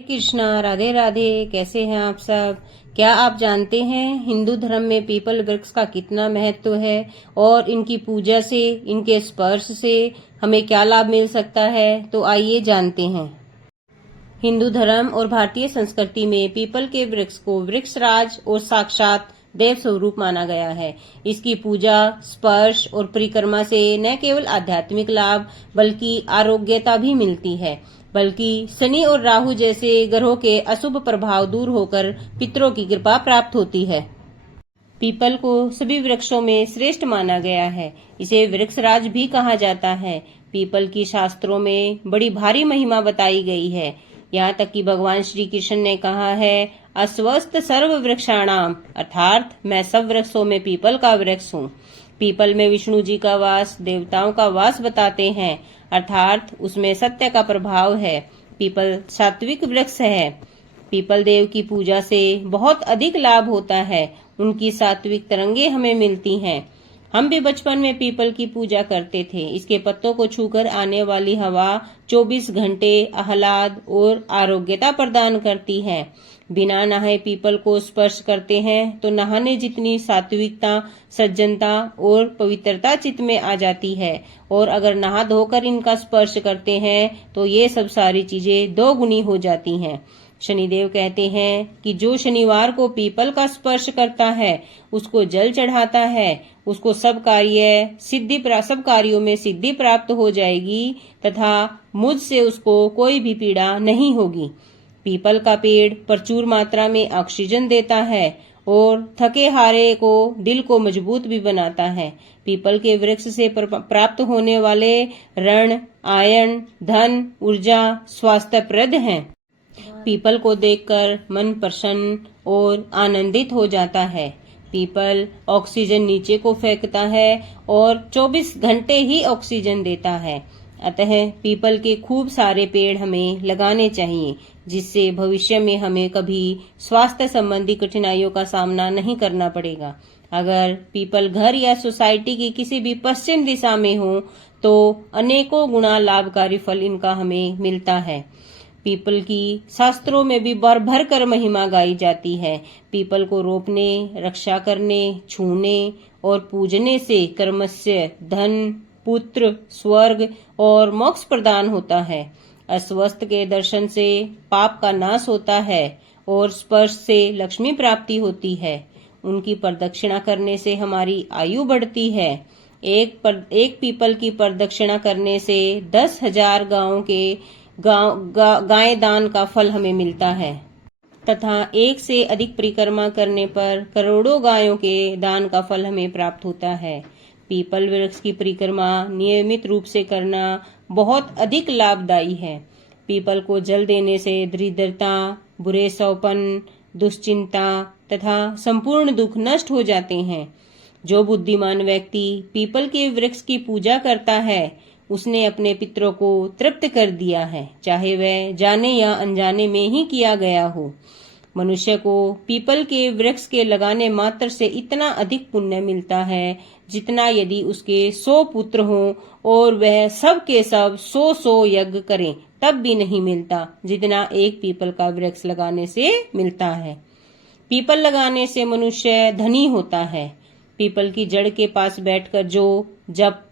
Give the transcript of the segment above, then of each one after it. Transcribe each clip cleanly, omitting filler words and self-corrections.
कृष्णा, राधे राधे। कैसे हैं आप सब? क्या आप जानते हैं हिंदू धर्म में पीपल वृक्ष का कितना महत्व है और इनकी पूजा से, इनके स्पर्श से हमें क्या लाभ मिल सकता है? तो आइए जानते हैं। हिंदू धर्म और भारतीय संस्कृति में पीपल के वृक्ष को वृक्षराज और साक्षात देव स्वरूप माना गया है। इसकी पूजा, स्पर्श और परिक्रमा से न केवल आध्यात्मिक लाभ बल्कि आरोग्यता भी मिलती है, बल्कि शनि और राहु जैसे ग्रहों के अशुभ प्रभाव दूर होकर पितरों की कृपा प्राप्त होती है। पीपल को सभी वृक्षों में श्रेष्ठ माना गया है। इसे वृक्षराज भी कहा जाता है। पीपल की शास्त्रों में बड़ी भारी महिमा बताई गई है। यहाँ तक कि भगवान श्री कृष्ण ने कहा है, अस्वस्थ सर्व वृक्षाणाम, अर्थात मैं सब वृक्षों में पीपल का वृक्ष हूँ। पीपल में विष्णु जी का वास, देवताओं का वास बताते हैं, अर्थात उसमें सत्य का प्रभाव है। पीपल सात्विक वृक्ष है। पीपल देव की पूजा से बहुत अधिक लाभ होता है। उनकी सात्विक तरंगे हमें मिलती हैं। हम भी बचपन में पीपल की पूजा करते थे। इसके पत्तों को छूकर आने वाली हवा 24 घंटे आह्लाद और आरोग्यता प्रदान करती है। बिना नहाए पीपल को स्पर्श करते हैं तो नहाने जितनी सात्विकता, सज्जनता और पवित्रता चित्त में आ जाती है, और अगर नहा धोकर इनका स्पर्श करते हैं तो ये सब सारी चीजें 2 गुनी हो जाती हैं। शनिदेव कहते हैं कि जो शनिवार को पीपल का स्पर्श करता है, उसको जल चढ़ाता है, उसको सब कार्यों में सिद्धि प्राप्त हो जाएगी तथा मुझसे उसको कोई भी पीड़ा नहीं होगी। पीपल का पेड़ प्रचुर मात्रा में ऑक्सीजन देता है और थके हारे को, दिल को मजबूत भी बनाता है। पीपल के वृक्ष से प्राप्त होने वाले ऋण, आयन, धन, ऊर्जा स्वास्थ्यप्रद हैं। पीपल को देखकर मन प्रसन्न और आनंदित हो जाता है। पीपल ऑक्सीजन नीचे को फेंकता है और 24 घंटे ही ऑक्सीजन देता है। अतः पीपल के खूब सारे पेड़ हमें लगाने चाहिए, जिससे भविष्य में हमें कभी स्वास्थ्य संबंधी कठिनाइयों का सामना नहीं करना पड़ेगा। अगर पीपल घर या सोसाइटी की किसी भी पश्चिम दिशा में हो तो अनेकों गुना लाभकारी फल इनका हमें मिलता है। पीपल की शास्त्रों में भी भर भर कर महिमा गाई जाती है। पीपल को रोपने, रक्षा करने, छूने और पूजने से कर्मस्य, धन, पुत्र, स्वर्ग और मोक्ष प्रदान होता है। अस्वस्थ के दर्शन से पाप का नाश होता है और स्पर्श से लक्ष्मी प्राप्ति होती है। उनकी प्रदक्षिणा करने से हमारी आयु बढ़ती है। एक पीपल की प्रदक्षिणा करने से 10,000 गाय दान का फल हमें मिलता है तथा 1 से अधिक परिक्रमा करने पर करोड़ों गायों के दान का फल हमें प्राप्त होता है। पीपल वृक्ष की परिक्रमा नियमित रूप से करना बहुत अधिक लाभदायी है। पीपल को जल देने से दरिद्रता, बुरे सौपन, दुश्चिंता तथा संपूर्ण दुख नष्ट हो जाते हैं। जो बुद्धिमान व्यक्ति पीपल के वृक्ष की पूजा करता है, उसने अपने पितरों को तृप्त कर दिया है, चाहे वह जाने या अनजाने में ही किया गया हो। मनुष्य को पीपल के वृक्ष के लगाने मात्र से इतना अधिक पुण्य मिलता है जितना यदि उसके 100 पुत्र हों और वह सब के सब 100 यज्ञ करें तब भी नहीं मिलता, जितना एक पीपल का वृक्ष लगाने से मिलता है। पीपल लगाने से मनुष्य धनी होता है। पीपल की जड़ के पास बैठकर जो जप,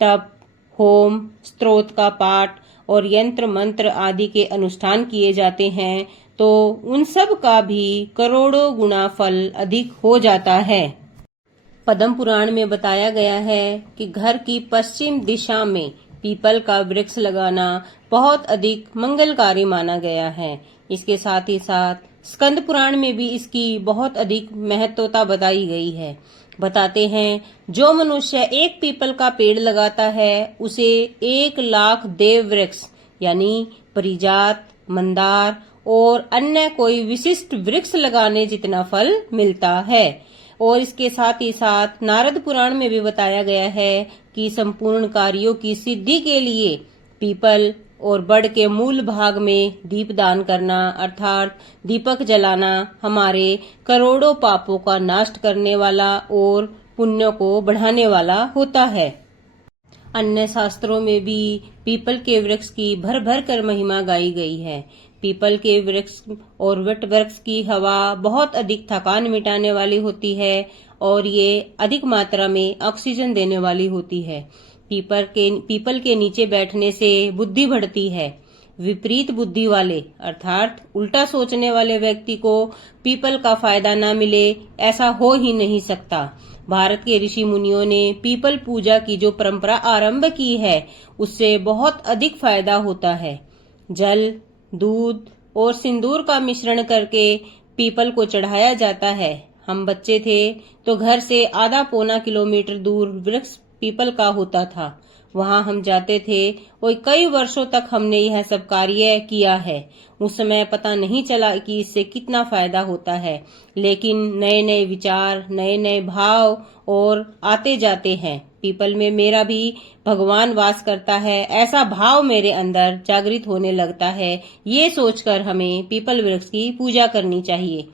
तप, होम, स्तोत्र का पाठ और यंत्र मंत्र आदि के अनुष्ठान किए जाते हैं तो उन सब का भी करोड़ों गुना फल अधिक हो जाता है। पद्म पुराण में बताया गया है कि घर की पश्चिम दिशा में पीपल का वृक्ष लगाना बहुत अधिक मंगलकारी माना गया है। इसके साथ ही साथ स्कंद पुराण में भी इसकी बहुत अधिक महत्वता बताई गई है। बताते हैं, जो मनुष्य एक पीपल का पेड़ लगाता है उसे 1 लाख देव वृक्ष यानी परिजात, मंदार और अन्य कोई विशिष्ट वृक्ष लगाने जितना फल मिलता है। और इसके साथ ही साथ नारद पुराण में भी बताया गया है कि संपूर्ण कार्यों की सिद्धि के लिए पीपल और बड़ के मूल भाग में दीप दान करना, अर्थात दीपक जलाना, हमारे करोड़ों पापों का नाश करने वाला और पुण्य को बढ़ाने वाला होता है। अन्य शास्त्रों में भी पीपल के वृक्ष की भर भर कर महिमा गाई गई है। पीपल के वृक्ष और वट वृक्ष की हवा बहुत अधिक थकान मिटाने वाली होती है और ये अधिक मात्रा में ऑक्सीजन देने वाली होती है। पीपल के नीचे बैठने से बुद्धि बढ़ती है। विपरीत बुद्धि वाले अर्थात उल्टा सोचने वाले व्यक्ति को पीपल का फायदा न मिले ऐसा हो ही नहीं सकता। भारत के ऋषि मुनियों ने पीपल पूजा की जो परंपरा आरंभ की है उससे बहुत अधिक फायदा होता है। जल, दूध और सिंदूर का मिश्रण करके पीपल को चढ़ाया जाता है। हम बच्चे थे तो घर से आधा पौना किलोमीटर दूर वृक्ष पीपल का होता था। वहां हम जाते थे और कई वर्षों तक हमने यह सब कार्य किया है। उस समय पता नहीं चला कि इससे कितना फायदा होता है, लेकिन नए नए विचार, नए नए भाव और आते जाते हैं। पीपल में मेरा भी भगवान वास करता है ऐसा भाव मेरे अंदर जागृत होने लगता है। ये सोचकर हमें पीपल वृक्ष की पूजा करनी चाहिए।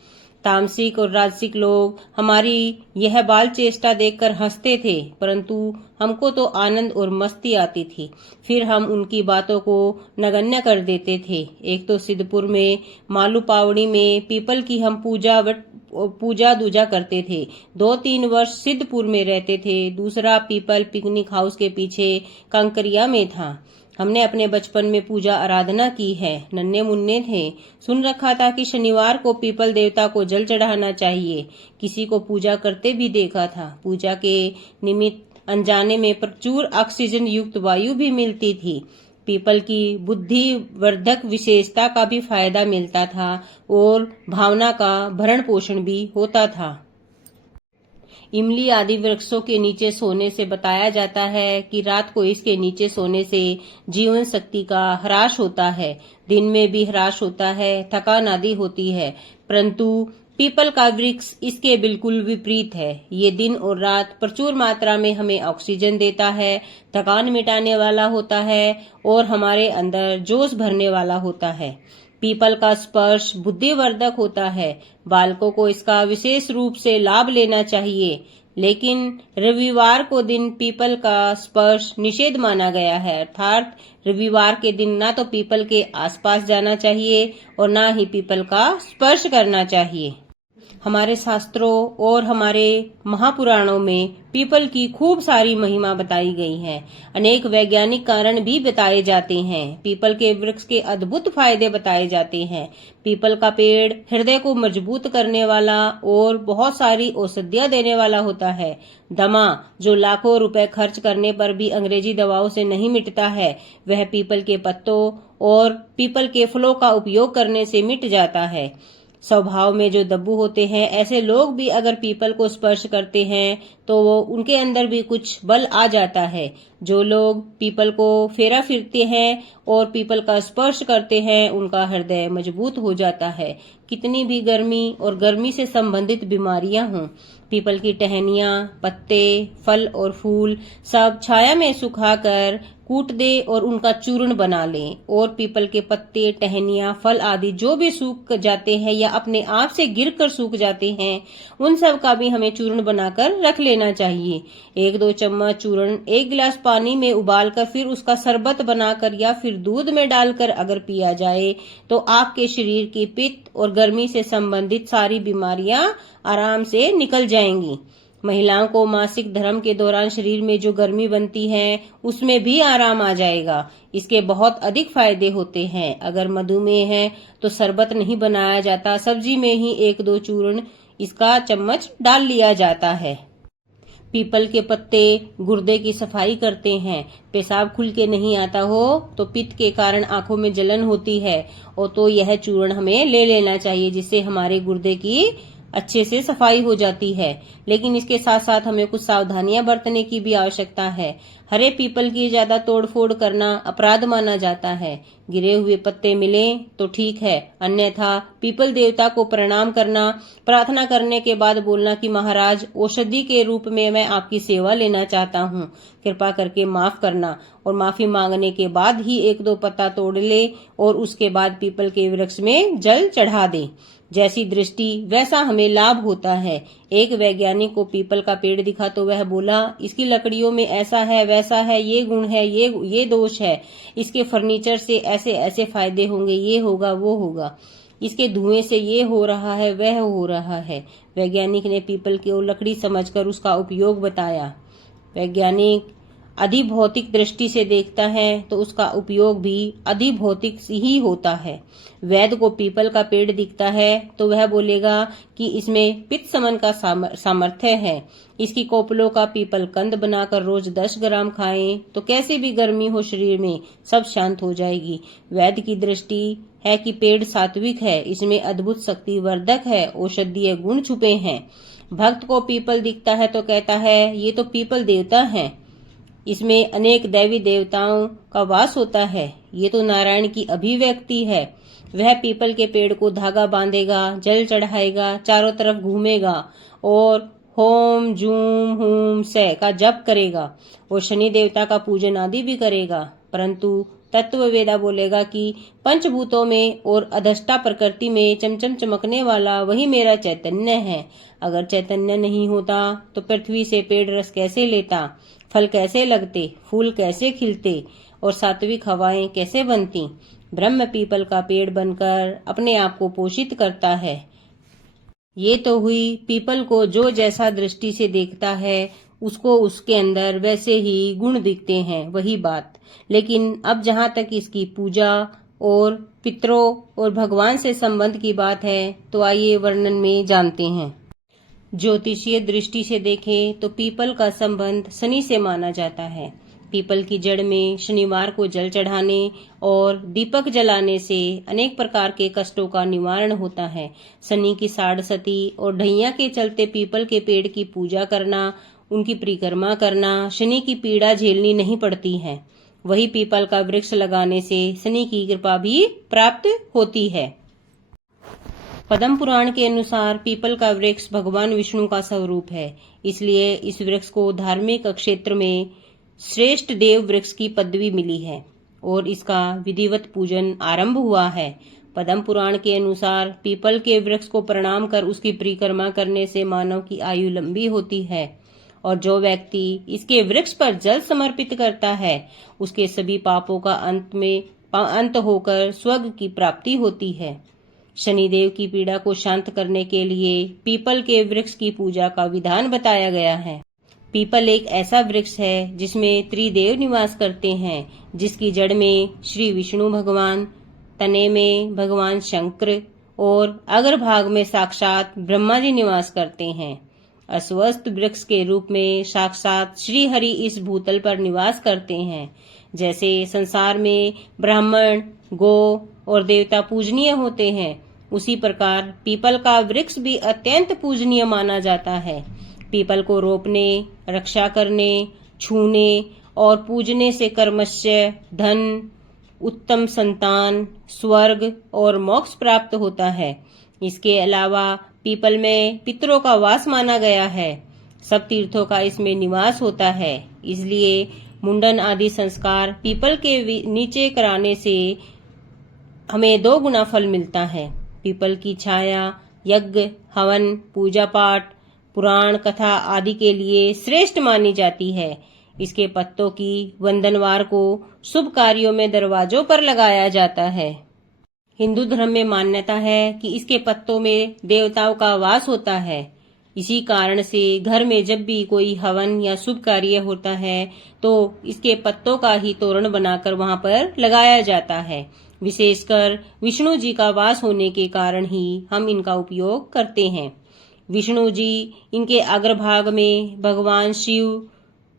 तामसिक और राजसिक लोग हमारी यह बाल चेष्टा देखकर हंसते थे, परंतु हमको तो आनंद और मस्ती आती थी। फिर हम उनकी बातों को नगण्य कर देते थे। एक तो सिद्धपुर में मालू पावड़ी में पीपल की हम पूजा दूजा करते थे। 2-3 वर्ष सिद्धपुर में रहते थे। दूसरा पीपल पिकनिक हाउस के पीछे कंकरिया में था। हमने अपने बचपन में पूजा आराधना की है। नन्हे मुन्ने थे, सुन रखा था कि शनिवार को पीपल देवता को जल चढ़ाना चाहिए। किसी को पूजा करते भी देखा था। पूजा के निमित्त अनजाने में प्रचुर ऑक्सीजन युक्त वायु भी मिलती थी। पीपल की बुद्धि वर्धक विशेषता का भी फायदा मिलता था और भावना का भरण पोषण भी होता था। इमली आदि वृक्षों के नीचे सोने से बताया जाता है कि रात को इसके नीचे सोने से जीवन शक्ति का ह्रास होता है। दिन में भी ह्रास होता है, थकान आदि होती है, परंतु पीपल का वृक्ष इसके बिल्कुल विपरीत है। ये दिन और रात प्रचुर मात्रा में हमें ऑक्सीजन देता है, थकान मिटाने वाला होता है और हमारे अंदर जोश भरने वाला होता है। पीपल का स्पर्श बुद्धिवर्धक होता है। बालकों को इसका विशेष रूप से लाभ लेना चाहिए, लेकिन रविवार को दिन पीपल का स्पर्श निषेध माना गया है। अर्थात रविवार के दिन ना तो पीपल के आसपास जाना चाहिए और ना ही पीपल का स्पर्श करना चाहिए। हमारे शास्त्रों और हमारे महापुराणों में पीपल की खूब सारी महिमा बताई गई है। अनेक वैज्ञानिक कारण भी बताए जाते हैं। पीपल के वृक्ष के अद्भुत फायदे बताए जाते हैं। पीपल का पेड़ हृदय को मजबूत करने वाला और बहुत सारी औषधियां देने वाला होता है। दमा, जो लाखों रुपए खर्च करने पर भी अंग्रेजी दवाओं से नहीं मिटता है, वह पीपल के पत्तों और पीपल के फलों का उपयोग करने से मिट जाता है। स्वभाव में जो दब्बू होते हैं, ऐसे लोग भी अगर पीपल को स्पर्श करते हैं तो वो उनके अंदर भी कुछ बल आ जाता है। जो लोग पीपल को फेरा फिरते हैं और पीपल का स्पर्श करते हैं, उनका हृदय मजबूत हो जाता है। कितनी भी गर्मी और गर्मी से संबंधित बीमारियां हों, पीपल की टहनियां, पत्ते, फल और फूल सब छाया में सुखाकर कूट दे और उनका चूर्ण बना लें। और पीपल के पत्ते, टहनियां, फल आदि जो भी सूख जाते हैं या अपने आप से गिरकर सूख जाते हैं, उन सब का भी हमें चूर्ण बनाकर रख लेना चाहिए। 1-2 चम्मच चूर्ण 1 गिलास पानी में उबालकर फिर उसका शरबत बनाकर या फिर दूध में डालकर अगर पिया जाए तो आपके शरीर की पित्त और गर्मी से संबंधित सारी बीमारियां आराम से निकल जाएंगी। महिलाओं को मासिक धर्म के दौरान शरीर में जो गर्मी बनती है उसमें भी आराम आ जाएगा। इसके बहुत अधिक फायदे होते हैं। अगर मधुमेह है तो शरबत नहीं बनाया जाता, सब्जी में ही 1-2 चूर्ण इसका चम्मच डाल लिया जाता है। पीपल के पत्ते गुर्दे की सफाई करते हैं। पेशाब खुल के नहीं आता हो तो पित्त के कारण आंखों में जलन होती है और तो यह चूर्ण हमें ले लेना चाहिए, जिससे हमारे गुर्दे की अच्छे से सफाई हो जाती है। लेकिन इसके साथ साथ हमें कुछ सावधानियां बरतने की भी आवश्यकता है। हरे पीपल की ज्यादा तोड़फोड़ करना अपराध माना जाता है। गिरे हुए पत्ते मिलें तो ठीक है, अन्यथा पीपल देवता को प्रणाम करना, प्रार्थना करने के बाद बोलना कि महाराज, औषधि के रूप में मैं आपकी सेवा लेना चाहता हूँ, कृपा करके माफ करना। और माफी मांगने के बाद ही 1-2 पत्ता तोड़ ले और उसके बाद पीपल के वृक्ष में जल चढ़ा दे। जैसी दृष्टि वैसा हमें लाभ होता है। एक वैज्ञानिक को पीपल का पेड़ दिखा तो वह बोला, इसकी लकड़ियों में ऐसा है, वैसा है, ये गुण है, ये दोष है, इसके फर्नीचर से ऐसे ऐसे फायदे होंगे, ये होगा, वो होगा, इसके धुएं से ये हो रहा है, वह हो रहा है। वैज्ञानिक ने पीपल को लकड़ी समझकर उसका उपयोग बताया। वैज्ञानिक अधिभौतिक दृष्टि से देखता है तो उसका उपयोग भी अधिभौतिक ही होता है। वैद्य को पीपल का पेड़ दिखता है तो वह बोलेगा कि इसमें पित्त समन का सामर्थ्य है। इसकी कोपलों का पीपल कंद बनाकर रोज 10 ग्राम खाएं तो कैसे भी गर्मी हो शरीर में सब शांत हो जाएगी। वैद्य की दृष्टि है कि पेड़ सात्विक है, इसमें अद्भुत शक्ति वर्धक है, औषधीय गुण छुपे हैं। भक्त को पीपल दिखता है तो कहता है ये तो पीपल देवता है, इसमें अनेक दैवी देवताओं का वास होता है, ये तो नारायण की अभिव्यक्ति है। वह पीपल के पेड़ को धागा बांधेगा, जल चढ़ाएगा, चारों तरफ घूमेगा और होम जूम हूम से का जप करेगा और शनि देवता का पूजन आदि भी करेगा। परंतु तत्ववेदा बोलेगा कि पंचभूतों में और अधष्टा प्रकृति में चमचम चमकने वाला वही मेरा चैतन्य है। अगर चैतन्य नहीं होता तो पृथ्वी से पेड़ रस कैसे लेता, फल कैसे लगते, फूल कैसे खिलते और सात्विक हवाएं कैसे बनती। ब्रह्म पीपल का पेड़ बनकर अपने आप को पोषित करता है। ये तो हुई पीपल को जो जैसा दृष्टि से देखता है उसको उसके अंदर वैसे ही गुण दिखते हैं, वही बात। लेकिन अब जहाँ तक इसकी पूजा और पितरों और भगवान से संबंध की बात है तो आइए वर्णन में जानते हैं। ज्योतिषीय दृष्टि से देखें तो पीपल का संबंध शनि से माना जाता है। पीपल की जड़ में शनिवार को जल चढ़ाने और दीपक जलाने से अनेक प्रकार के कष्टों का निवारण होता है। शनि की साढ़सती और ढैया के चलते पीपल के पेड़ की पूजा करना, उनकी परिक्रमा करना, शनि की पीड़ा झेलनी नहीं पड़ती है। वही पीपल का वृक्ष लगाने से शनि की कृपा भी प्राप्त होती है। पद्म पुराण के अनुसार पीपल का वृक्ष भगवान विष्णु का स्वरूप है, इसलिए इस वृक्ष को धार्मिक क्षेत्र में श्रेष्ठ देव वृक्ष की पदवी मिली है और इसका विधिवत पूजन आरंभ हुआ है। पद्म पुराण के अनुसार पीपल के वृक्ष को प्रणाम कर उसकी परिक्रमा करने से मानव की आयु लंबी होती है और जो व्यक्ति इसके वृक्ष पर जल समर्पित करता है उसके सभी पापों का अंत होकर स्वर्ग की प्राप्ति होती है। शनिदेव की पीड़ा को शांत करने के लिए पीपल के वृक्ष की पूजा का विधान बताया गया है। पीपल एक ऐसा वृक्ष है जिसमें त्रिदेव निवास करते हैं, जिसकी जड़ में श्री विष्णु भगवान, तने में भगवान शंकर और अग्रभाग में साक्षात ब्रह्मा जी निवास करते हैं। अस्वस्थ वृक्ष के रूप में साक्षात श्री हरि इस भूतल पर निवास करते हैं। जैसे संसार में ब्राह्मण, गौ और देवता पूजनीय होते हैं, उसी प्रकार पीपल का वृक्ष भी अत्यंत पूजनीय माना जाता है। पीपल को रोपने, रक्षा करने, छूने और पूजने से कर्मस्य, धन, उत्तम संतान, स्वर्ग और मोक्ष प्राप्त होता है। इसके अलावा पीपल में पितरों का वास माना गया है। सब तीर्थों का इसमें निवास होता है, इसलिए मुंडन आदि संस्कार पीपल के नीचे कराने से हमें 2 गुना फल मिलता है। पीपल की छाया यज्ञ, हवन, पूजा पाठ, पुराण कथा आदि के लिए श्रेष्ठ मानी जाती है। इसके पत्तों की वंदनवार को शुभ कार्यों में दरवाजों पर लगाया जाता है। हिंदू धर्म में मान्यता है कि इसके पत्तों में देवताओं का वास होता है। इसी कारण से घर में जब भी कोई हवन या शुभ कार्य होता है तो इसके पत्तों का ही तोरण बनाकर वहां पर लगाया जाता है। विशेषकर विष्णु जी का वास होने के कारण ही हम इनका उपयोग करते हैं। विष्णु जी इनके अग्रभाग में, भगवान शिव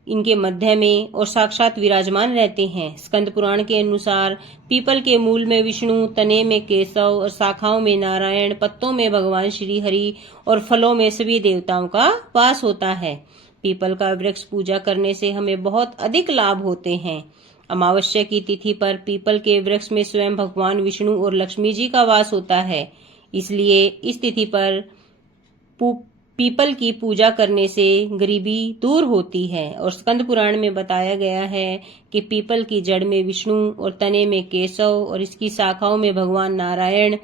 इनके मध्य में और साक्षात विराजमान रहते हैं। स्कंद पुराण के अनुसार पीपल के मूल में विष्णु, तने में केशव और शाखाओं में नारायण, पत्तों में भगवान श्री हरि और फलों में सभी देवताओं का वास होता है। पीपल का वृक्ष पूजा करने से हमें बहुत अधिक लाभ होते हैं। अमावस्या की तिथि पर पीपल के वृक्ष में स्वयं भगवान विष्णु और लक्ष्मी जी का वास होता है, इसलिए इस तिथि पर पीपल की पूजा करने से गरीबी दूर होती है। और स्कंद पुराण में बताया गया है कि पीपल की जड़ में विष्णु और तने में केशव और इसकी शाखाओं में भगवान नारायण,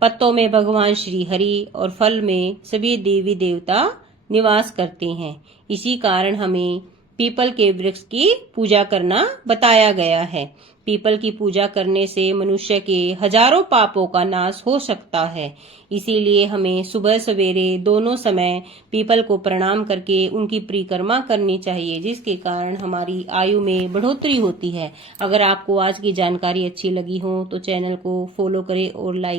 पत्तों में भगवान श्री हरि और फल में सभी देवी देवता निवास करते हैं। इसी कारण हमें पीपल के वृक्ष की पूजा करना बताया गया है। पीपल की पूजा करने से मनुष्य के हजारों पापों का नाश हो सकता है। इसीलिए हमें सुबह सवेरे दोनों समय पीपल को प्रणाम करके उनकी परिक्रमा करनी चाहिए, जिसके कारण हमारी आयु में बढ़ोतरी होती है। अगर आपको आज की जानकारी अच्छी लगी हो तो चैनल को फॉलो करें और लाइक